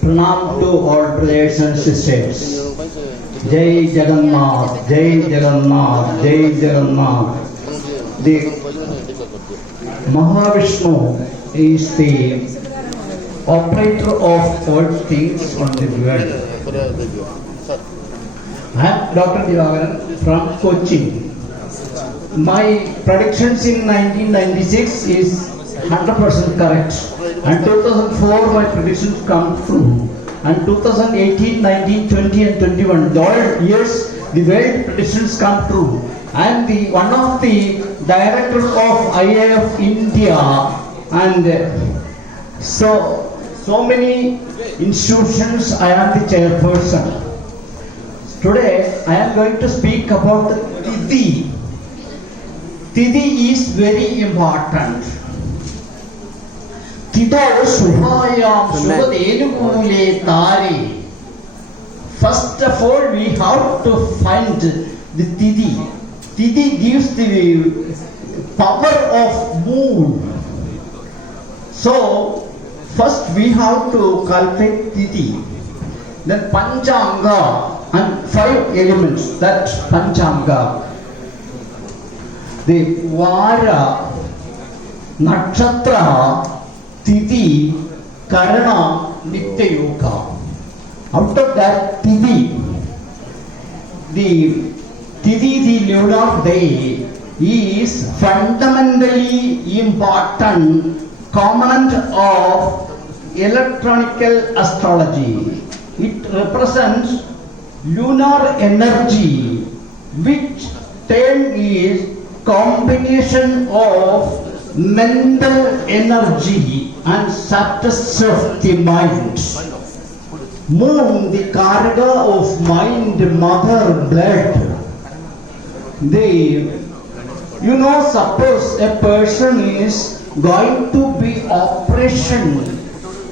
Pranam to all brothers and sisters. Jai Jagannath, Jai Jagannath, Jai Jagannath. The Mahavishnu is the operator of all things on the world. I am Dr. Divagaran from Kochi. My predictions in 1996 is 100% correct. And 2004 my predictions come true. And 2018, 19, 20 and 21, all years the world predictions come true. I am one of the directors of IIF India, and so many institutions I am the chairperson. Today I am going to speak about Tithi. Tithi is very important. Tito Shubhayam Shubhadenukule Tari. First of all, we have to find the Tithi. Tithi gives the power of moon. So, first we have to calculate Tithi. Then Panchanga and 5 elements, that Panchanga. The Vara, Nakshatra, Tithi, Karana, Nitya Yoga. Out of that Tithi, the lunar day is fundamentally important component of electronical astrology. It represents lunar energy, which term is combination of mental energy and status of the mind. Moon, the cargo of mind, mother, blood. Suppose a person is going to be operation.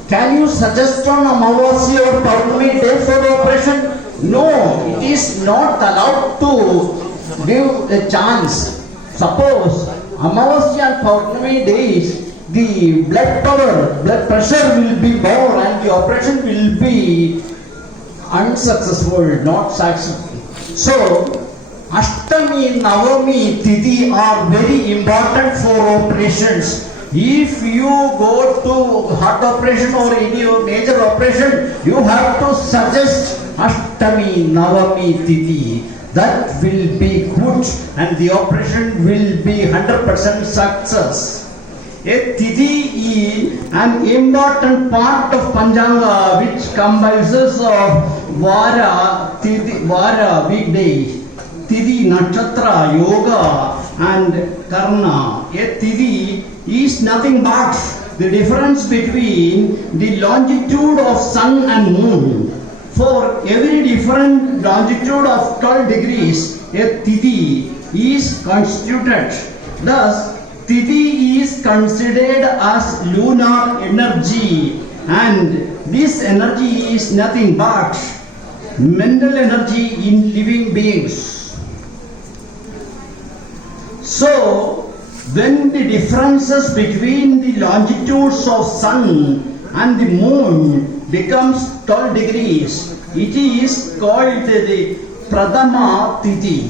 Can you suggest on Amavasya or Paurnami day for the operation? No, it is not allowed to give a chance. Suppose Amavasya and Paurnami days, the blood pressure will be more and the operation will be unsuccessful, not successful. So, Ashtami, Navami, Tithi are very important for operations. If you go to heart operation or any major operation, you have to suggest Ashtami, Navami, Tithi. That will be good and the operation will be 100% success. A Tithi is an important part of Panchanga which comprises of Vara, Tithi, Vara, weekdays, Tithi, Nakshatra, Yoga and Karna. A Tithi is nothing but the difference between the longitude of sun and moon. For every different longitude of 12 degrees, a Tithi is constituted. Thus, Tithi is considered as lunar energy, and this energy is nothing but mental energy in living beings. So, when the differences between the longitudes of sun and the moon becomes 12 degrees, it is called the Prathama Tithi.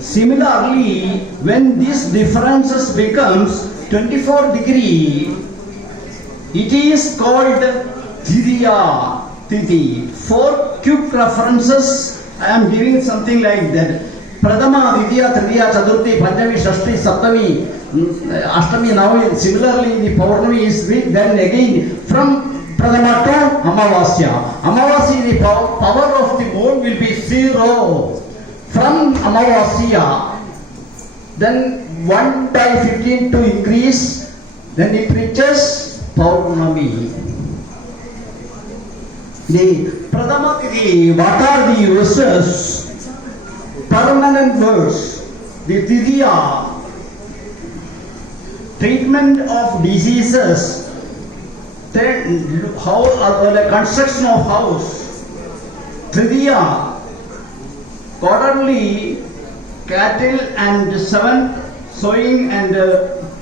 Similarly, when these differences becomes 24 degree, it is called Titiya Tithi. For quick references, I am giving something like that. Prathama, Titiya, Tritiya, Chaturthi, Panchami, Shashti, Saptami, Ashtami, Navami. Similarly, the Paurnami is weak. Then again, from Prathama to Amavasya. Amavasya, the power of the moon will be 0. From Amavasya, then 1 by 15 to increase, then it reaches Paurnami. The Prathama Tithi, what are the uses? Permanent words. The Titiya, treatment of diseases, then construction of house. Tritiya, quarterly cattle and seventh sowing and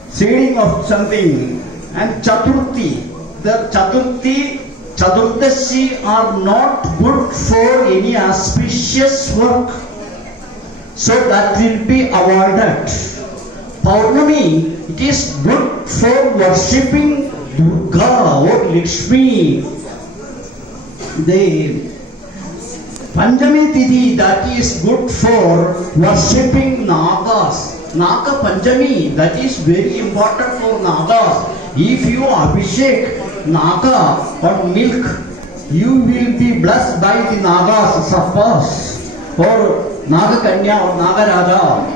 seeding of something. and Chaturthi. The Chaturdashi are not good for any auspicious work. So that will be avoided. Paurnami, it is good for worshipping Durga or Lakshmi. The Panchami Tithi, that is good for worshipping Nagas. Naga Panchami, that is very important for Nagas. If you abhishek Naga or milk, you will be blessed by the Nagas, suppose, or Naga Kanya or Naga Raja.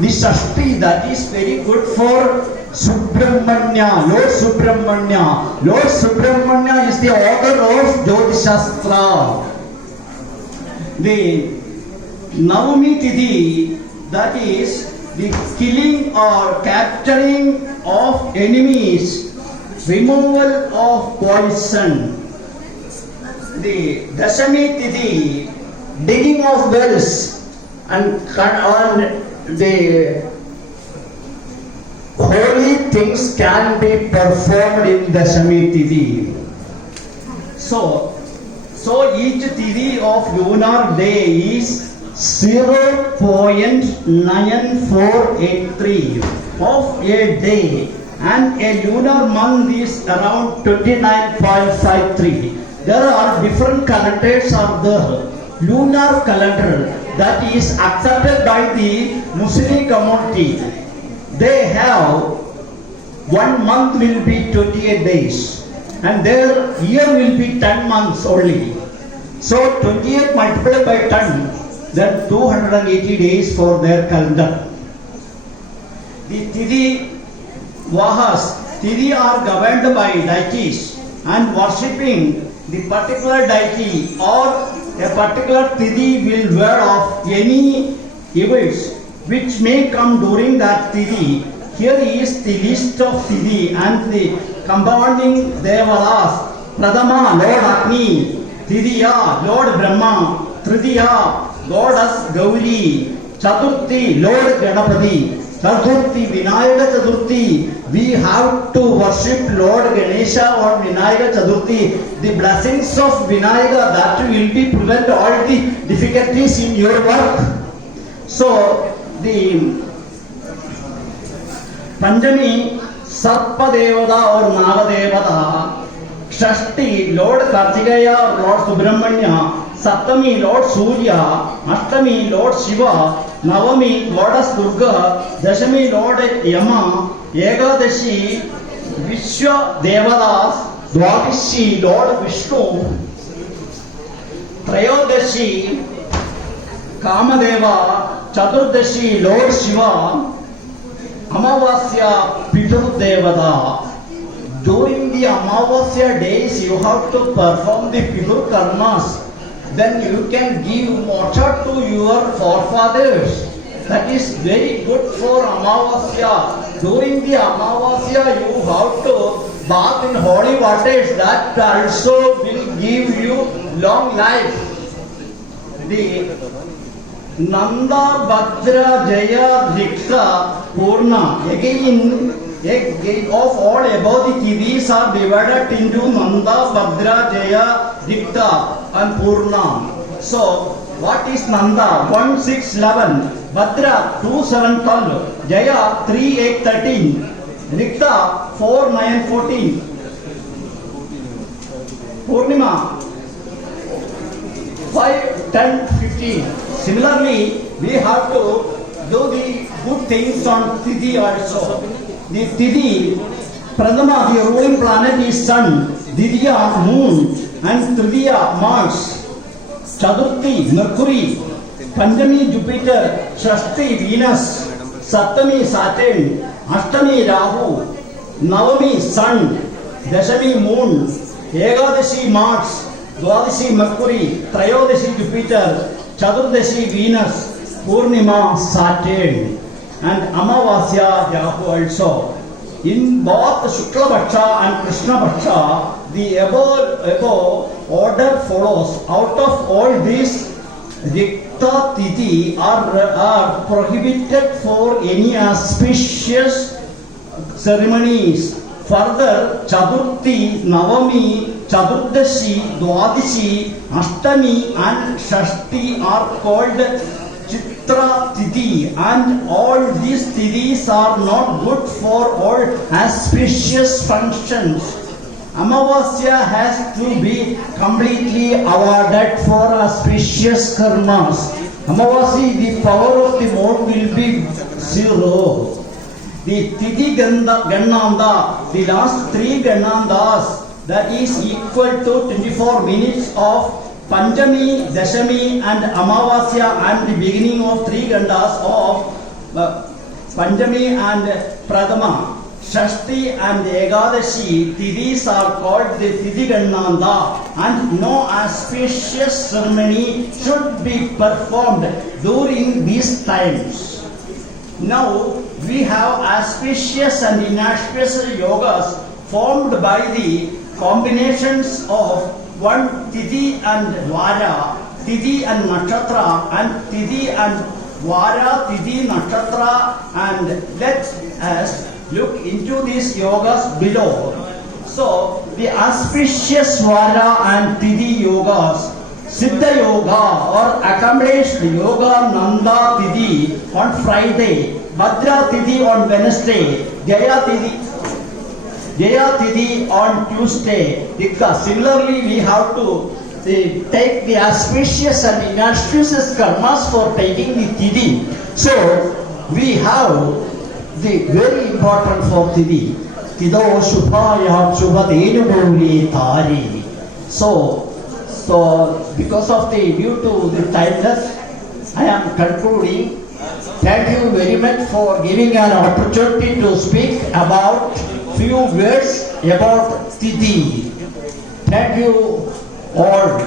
The Shashti, that is very good for Subramanya, Lord Subramanya. Lord Subramanya is the author of Jyotishastra. The Navami Tithi, that is the killing or capturing of enemies, removal of poison. The Dashami Tithi, digging of wells and the holy things can be performed in Dashami Tithi. So each Tithi of lunar day is 0.9483 of a day, and a lunar month is around 29.53. There are different calendars are there. Lunar calendar, that is accepted by the Muslim community. They have 1 month will be 28 days and their year will be 10 months only. So 28 multiplied by 10, then 280 days for their calendar. The Tithi Vahas, Tithi are governed by deities and worshipping the particular deity or a particular Tithi will ward off any evils which may come during that Tithi. Here is the list of Tithi and the compounding Devalas. Pradama, Lord Agni. Titiya, Lord Brahma. Tritiya, Goddess Gauri. Chaturthi, Lord Ganapati. Chaturthi, Vinayaka Chaturthi. We have to worship Lord Ganesha or Vinayaka Chaturthi. The blessings of Vinayaka, that will be prevent all the difficulties in your work. So the Panchami, Sarpa Devata or Naga Devata. Shashti, Lord Kartikeya or Lord Subramanya. Saptami, Lord Surya. Ashtami, Lord Shiva. Navami, Goddess Durga. Dashami, Lord Yama. Ekadashi, Vishwa Devadas. Dwadashi, Lord Vishnu. Trayodashi, Kamadeva. Chaturdashi, Lord Shiva. Amavasya, Pitur Devata. During the Amavasya days, you have to perform the Pitur Karmas. Then you can give moksha to your forefathers. That is very good for Amavasya. During the Amavasya, you have to bath in holy waters. That also will give you long life. The Nanda, Bhadra, Jaya, Dikta, Purna. Again, of all above the Tithis are divided into Nanda, Bhadra, Jaya, Dikta and Purna. So, what is Nanda? 1, 6, 11. Bhadra, 2, 7, 12. Jaya, 3, 8, 13. Dikta, 4, 9, 14. Purnima, 5, 10, 15. Similarly, we have to do the good things on Tithi also. The Tithi, Pradama, the ruling planet is Sun, Ditiya, Moon, and Tritiya, Mars, Chaturthi, Mercury, Panchami, Jupiter, Shashti, Venus, Saptami, Saturn, Ashtami, Rahu, Navami, Sun, Dashami, Moon, Ekadashi, Mars, Dwadashi, Mercury, Trayodashi, Jupiter, Chaturdashi, Venus, Purnima, Saturn, and Amavasya, Rahu also. In both Shukla Bhaksha and Krishna Bhaksha, the above order follows. Out of all these, Rikta Tithi are prohibited for any auspicious ceremonies. Further, Chaturthi, Navami, Chaturdashi, Dwadashi, Ashtami and Shashti are called Chitra Tithi, and all these Tithis are not good for all auspicious functions. Amavasya has to be completely awarded for auspicious karmas. Amavasya, the power of the moon will be zero. The Tithi Gananda, the last 3 Ganandas, that is equal to 24 minutes of Panchami, Dashami and Amavasya, and the beginning of 3 Gandas of Panchami and Pradama. Shashti and Ekadashi, Tithis are called the Tithi Gananda, and no auspicious ceremony should be performed during these times. Now we have auspicious and inauspicious yogas formed by the combinations of one Tithi and Vara, Tithi and Nakshatra, and Tithi and Vara, Tithi, Nakshatra, and let us look into these yogas below. So the auspicious Vara and Tithi yogas, Siddha Yoga or accomplished Yoga Nanda Tithi on Friday, Bhadra Tithi on Wednesday, Jaya Tithi on Tuesday. Similarly, we have to take the auspicious and inauspicious karmas for taking the Tithi. So we have the very important for Tithi. Tido Shubhaya Shubhatenu Bhuli Tari. So because of due to the timeless, I am concluding. Thank you very much for giving an opportunity to speak about few words about Tithi. Thank you all.